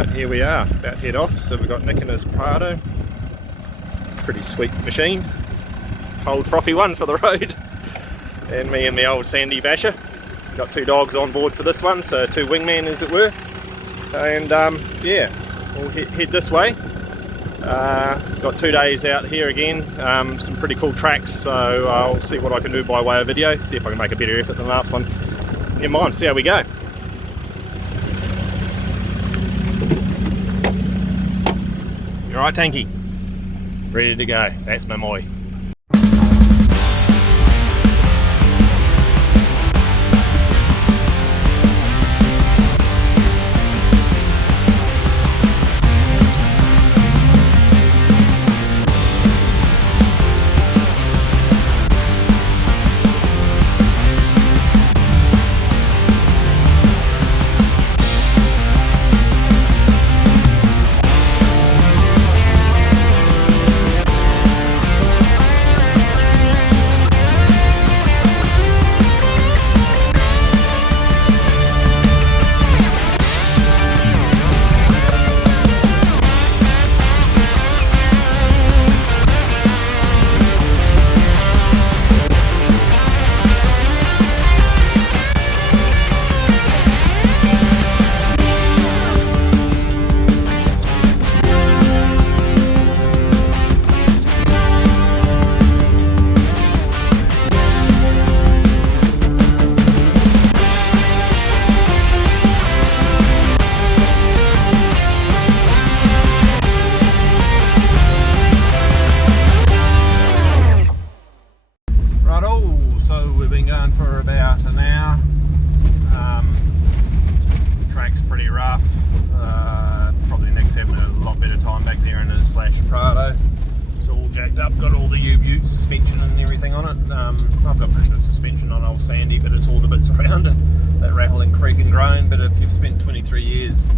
Right, here we are, about to head off. So we've got Nick in his Prado. Pretty sweet machine. Old frothy one for the road. And me and the old Sandy Basher. Got two dogs on board for this one, so two wingmen as it were. And yeah, we'll head this way. Got 2 days out here again, some pretty cool tracks, so I'll see what I can do by way of video, see if I can make a better effort than the last one. Never mind, see how we go. Alright Tanky, ready to go, that's my moi. So we've been going for about an hour. Track's pretty rough. Probably Nick's having a lot better time back there in his Flash Prado. It's all jacked up, got all the U-Butte suspension and everything on it. I've got pretty good suspension on old Sandy, but it's all the bits around it that rattle and creak and groan. But if you've spent 23 years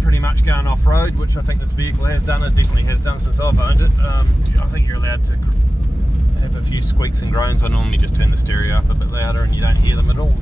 pretty much going off-road, which I think this vehicle has done, it definitely has done since I've owned it, I think you're allowed to have a few squeaks and groans. I normally just turn the stereo up a bit louder and you don't hear them at all.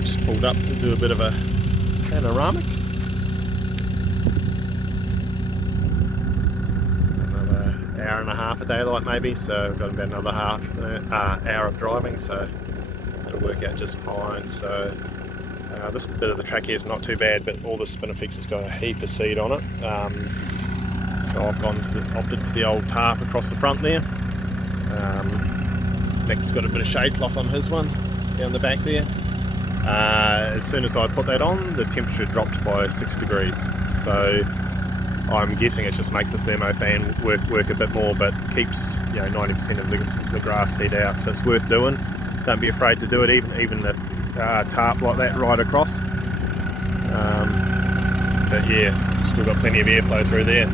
Just pulled up to do a bit of a panoramic. Another hour and a half of daylight maybe, so we've got about another hour of driving, so it'll work out just fine. So this bit of the track here is not too bad, but all the Spinifex has got a heap of seed on it. So I've opted for the old tarp across the front there. Nick's got a bit of shade cloth on his one down the back there. As soon as I put that on, the temperature dropped by 6 degrees, so I'm guessing it just makes the thermofan work a bit more, but keeps 90% of the grass seed out, so it's worth doing. Don't be afraid to do it, even the tarp like that right across. But yeah, still got plenty of airflow through there.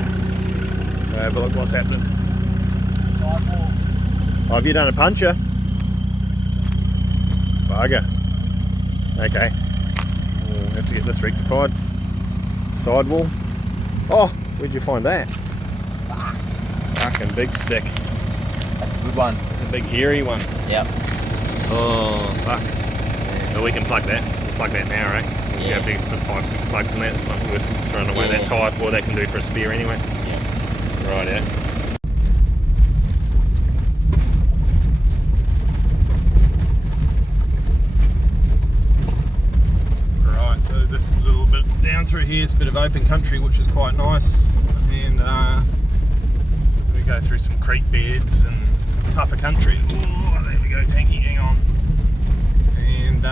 But look what's happening. Oh, have you done a puncher? Bugger. Okay, we'll have to get this rectified. Sidewall. Oh, where'd you find that? Fucking big stick. That's a good one. It's a big hairy one. Yep. Oh, fuck. Yeah, but we can plug that. We'll plug that now, right? Yeah. Have to put 5-6 plugs in that. It's not worth throwing away that tyre for. That can do for a spare anyway. Yeah. Right, yeah. down through here is a bit of open country, which is quite nice, and we go through some creek beds and tougher country. Oh, there we go, Tanky, hang on. And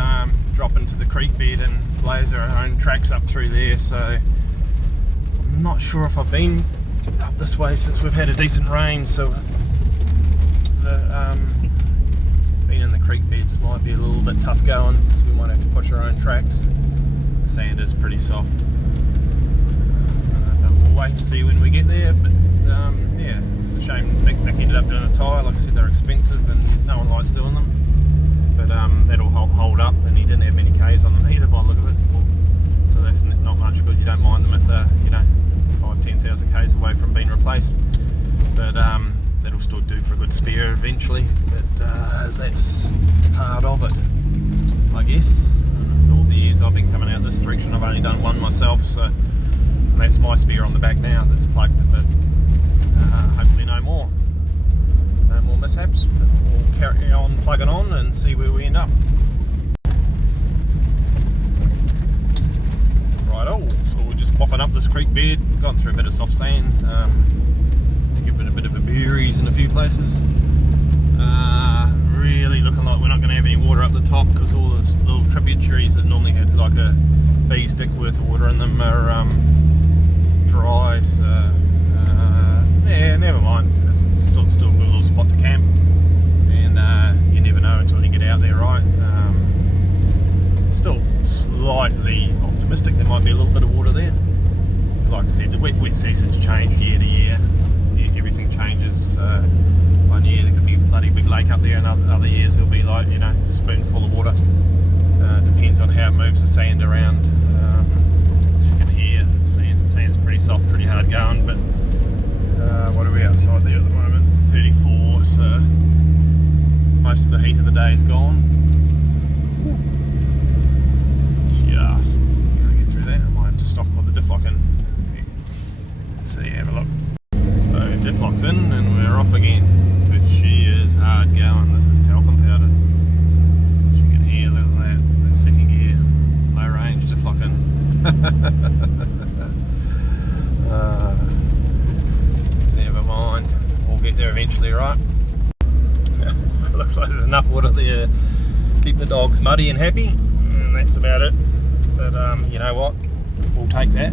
drop into the creek bed and blaze our own tracks up through there. So I'm not sure if I've been up this way since we've had a decent rain, so the being in the creek beds might be a little bit tough going, because we might have to push our own tracks. The sand is pretty soft, but we'll wait and see when we get there. But yeah, it's a shame Nick ended up doing a tyre. Like I said, they're expensive and no one likes doing them, but that'll hold up, and he didn't have many Ks on them either by the look of it, so that's not much good. You don't mind them if they're, you know, 5,000-10,000 Ks away from being replaced, but that'll still do for a good spare eventually. But that's part of it, I guess. So all the years I've been coming out this direction, I've only done one myself, so that's my spare on the back now that's plugged. But hopefully no more mishaps. But we'll carry on plugging on and see where we end up. Righto, so we're just popping up this creek bed, gone through a bit of soft sand, give it a bit of a berries in a few places. Really looking like we're not going to have any water up the top, because all those little tributaries that normally had like a bee's dick worth of water in them are dry, so yeah, never mind. It's still a good little spot to camp, and you never know until you get out there, right? Still slightly optimistic there might be a little bit of water there. Like I said, the wet seasons change year to year. Everything changes. One year there could be a bloody big lake up there, and other years it'll be like, you know, a spoonful of water. Depends on how it moves the sand around. As you can hear, the sand's pretty soft, pretty hard going, but what are we outside there at the moment? 34, so most of the heat of the day is gone. Just gonna get through there. I might have to stop with the diff lock in. So yeah, have a look. So diff lock's in and we're off again. But she is hard going. This is talcum powder. As you can hear, look at that. That's second gear, low range diff lock in. Never mind. We'll get there eventually, right? So it looks like there's enough water there to keep the dogs muddy and happy, and that's about it. But you know what? We'll take that.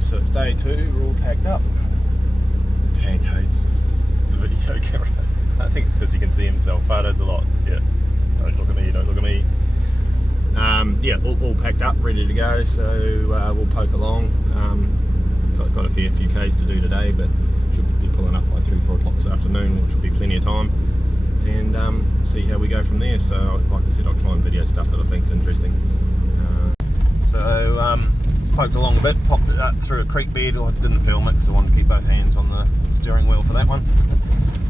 So it's day 2, we're all packed up. Tank hates the video camera. I think it's because he can see himself. Fardo's a lot. Yeah. Don't look at me, don't look at me. Yeah, all packed up, ready to go, so we'll poke along. Got a few Ks to do today, but should be pulling up by 3-4 o'clock this afternoon, which will be plenty of time, and see how we go from there. So like I said, I'll try and video stuff that I think is interesting. Poked along a bit, popped it up through a creek bed. I didn't film it because I wanted to keep both hands on the steering wheel for that one.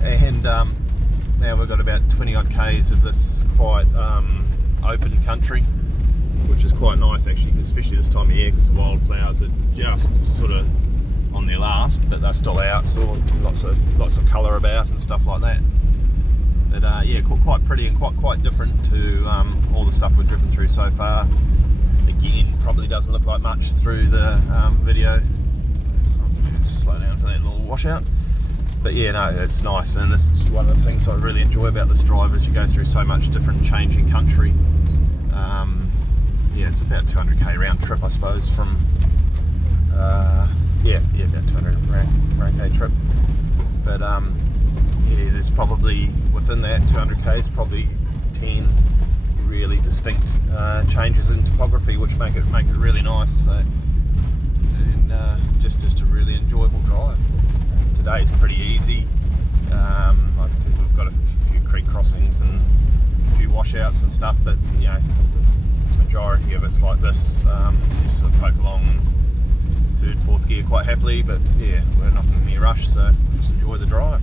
And now we've got about 20 odd Ks of this quite open country. which is quite nice actually, especially this time of year, because the wildflowers are just sort of on their last, but they're still out, so lots of colour about and stuff like that. But yeah, quite pretty and quite different to all the stuff we've driven through so far. Again, probably doesn't look like much through the video. I'll slow down for that little washout. But yeah, no, it's nice, and this is one of the things I really enjoy about this drive, is you go through so much different changing country. Yeah, it's about 200k round trip, I suppose, from yeah, about 200 round k trip. But yeah, there's probably within that 200k is probably 10 really distinct changes in topography, which make it really nice. So, and just a really enjoyable drive. Today is pretty easy. Like I said, we've got a few creek crossings and a few washouts and stuff, but you know, the majority of it's like this. Just sort of poke along in third, fourth gear quite happily, but yeah, we're not in any rush, so just enjoy the drive.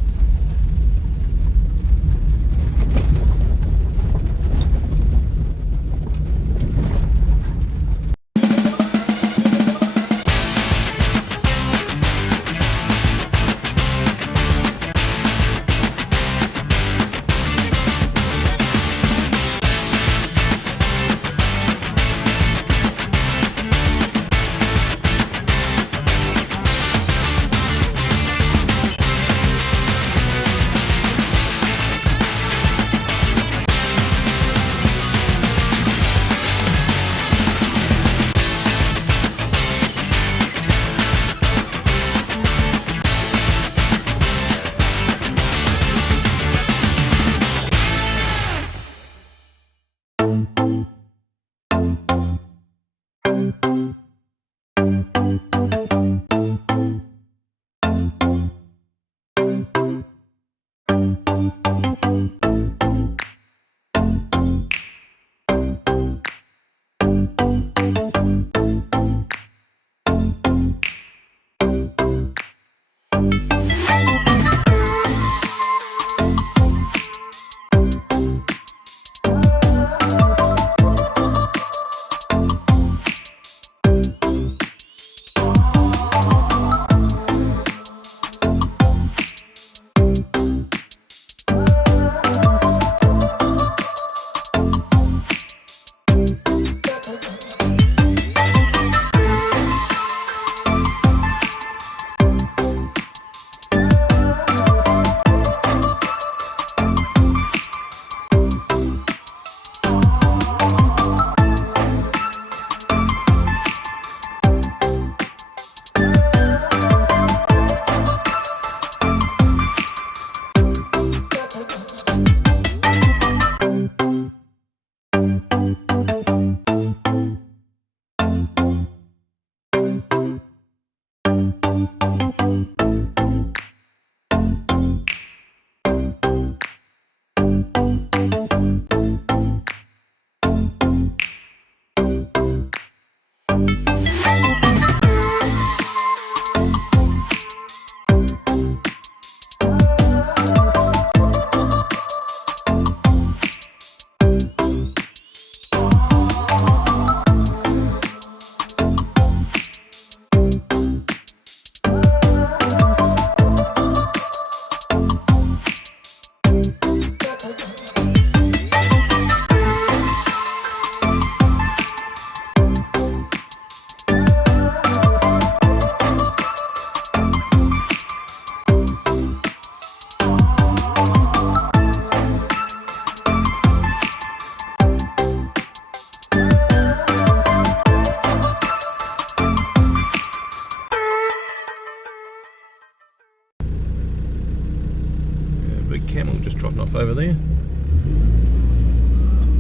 Big camel just trotting off over there.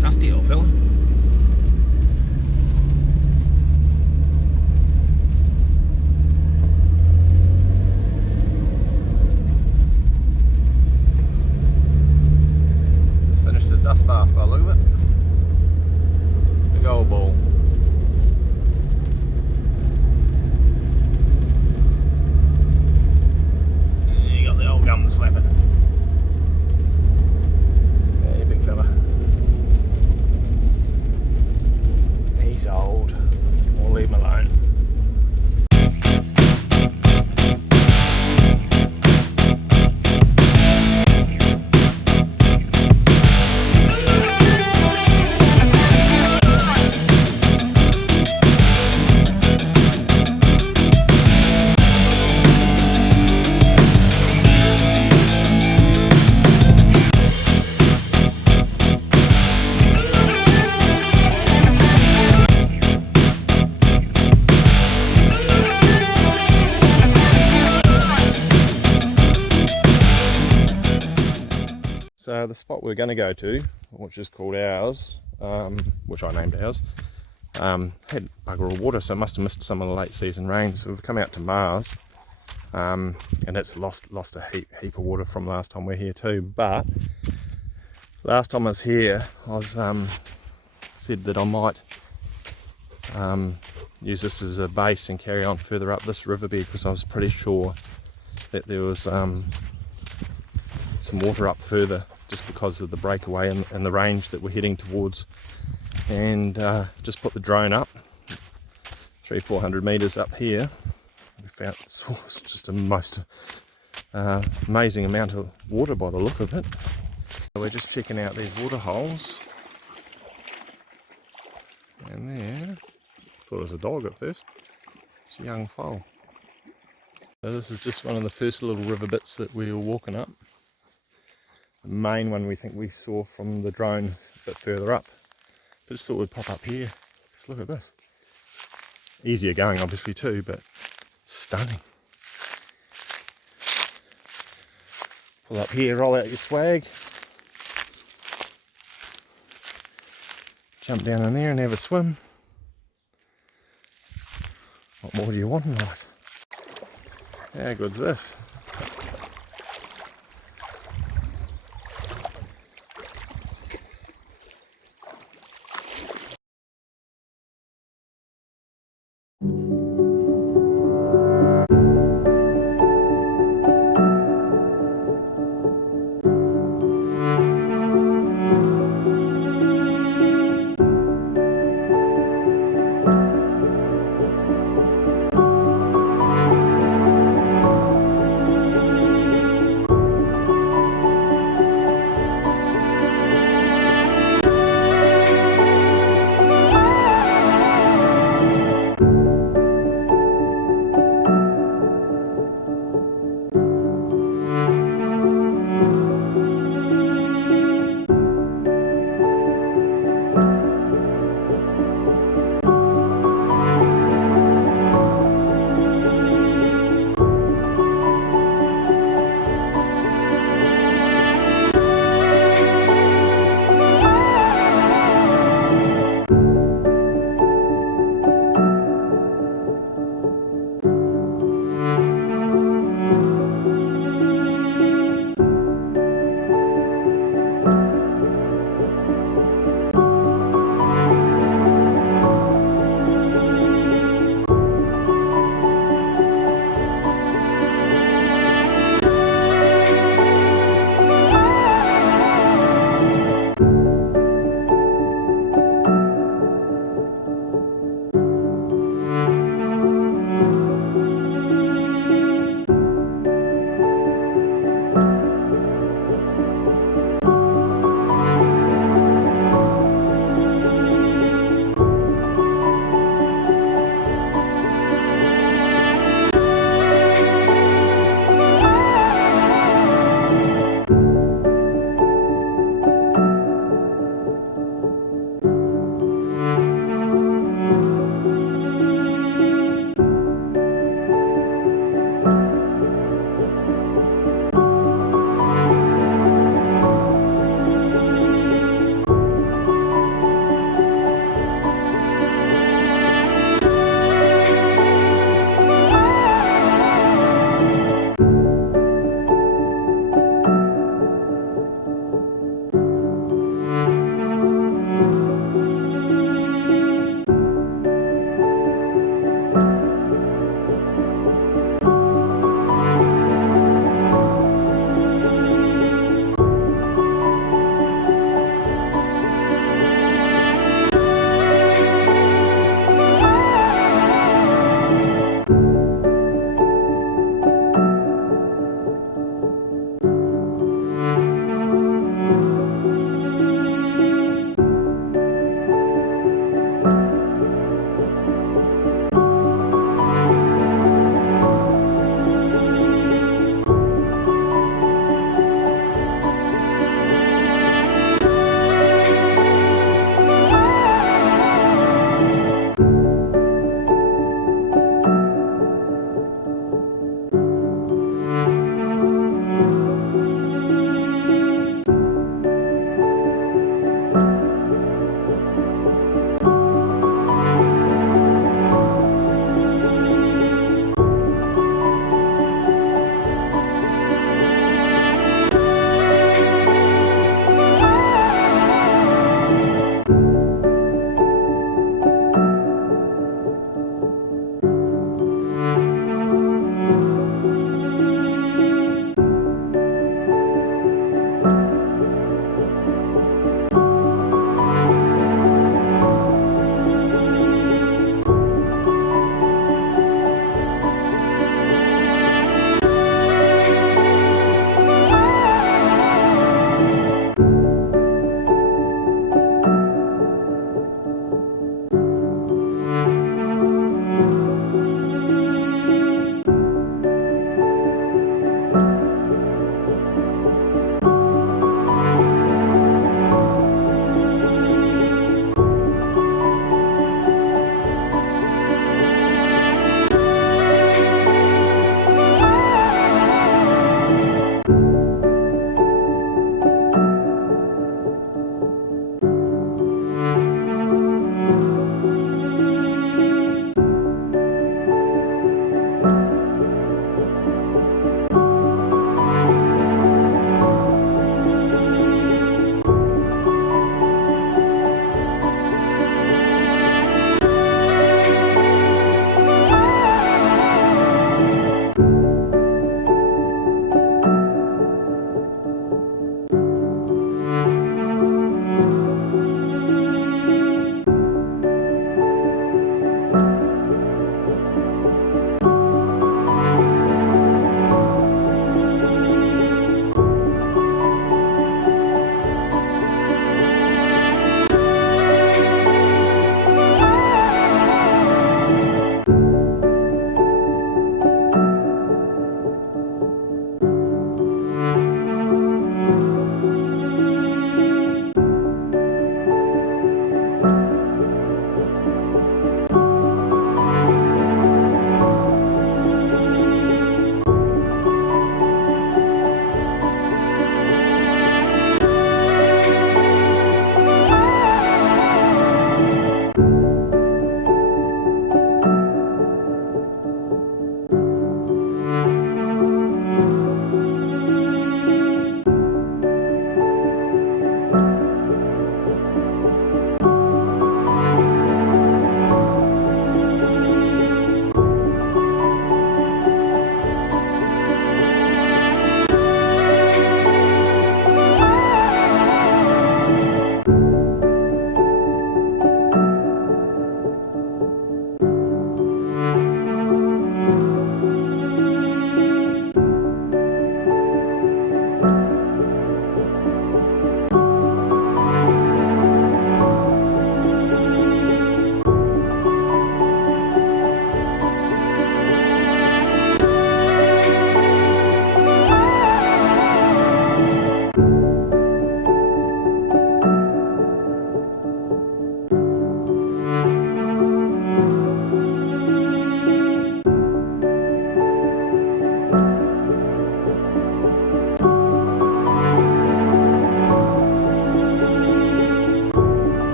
Dusty old fella. Just finished his dust bath by the look of it. Big old ball. And you got the old gums flapping. the spot we're going to go to, which is called Ours, which I named Ours, had bugger all water, so it must have missed some of the late season rains. So we've come out to Mars, and it's lost a heap of water from last time we were here too. But last time I was here, I was said that I might use this as a base and carry on further up this riverbed, because I was pretty sure that there was some water up further, just because of the breakaway and the range that we're heading towards. And just put the drone up 300-400 meters up here. We found just a most amazing amount of water by the look of it. So we're just checking out these water holes, and there, thought it was a dog at first, it's a young foal. So this is just one of the first little river bits that we were walking up. The main one we think we saw from the drone a bit further up. But just thought we'd pop up here. Just look at this. Easier going obviously too, but stunning. Pull up here, roll out your swag. Jump down in there and have a swim. What more do you want in life? How good's this?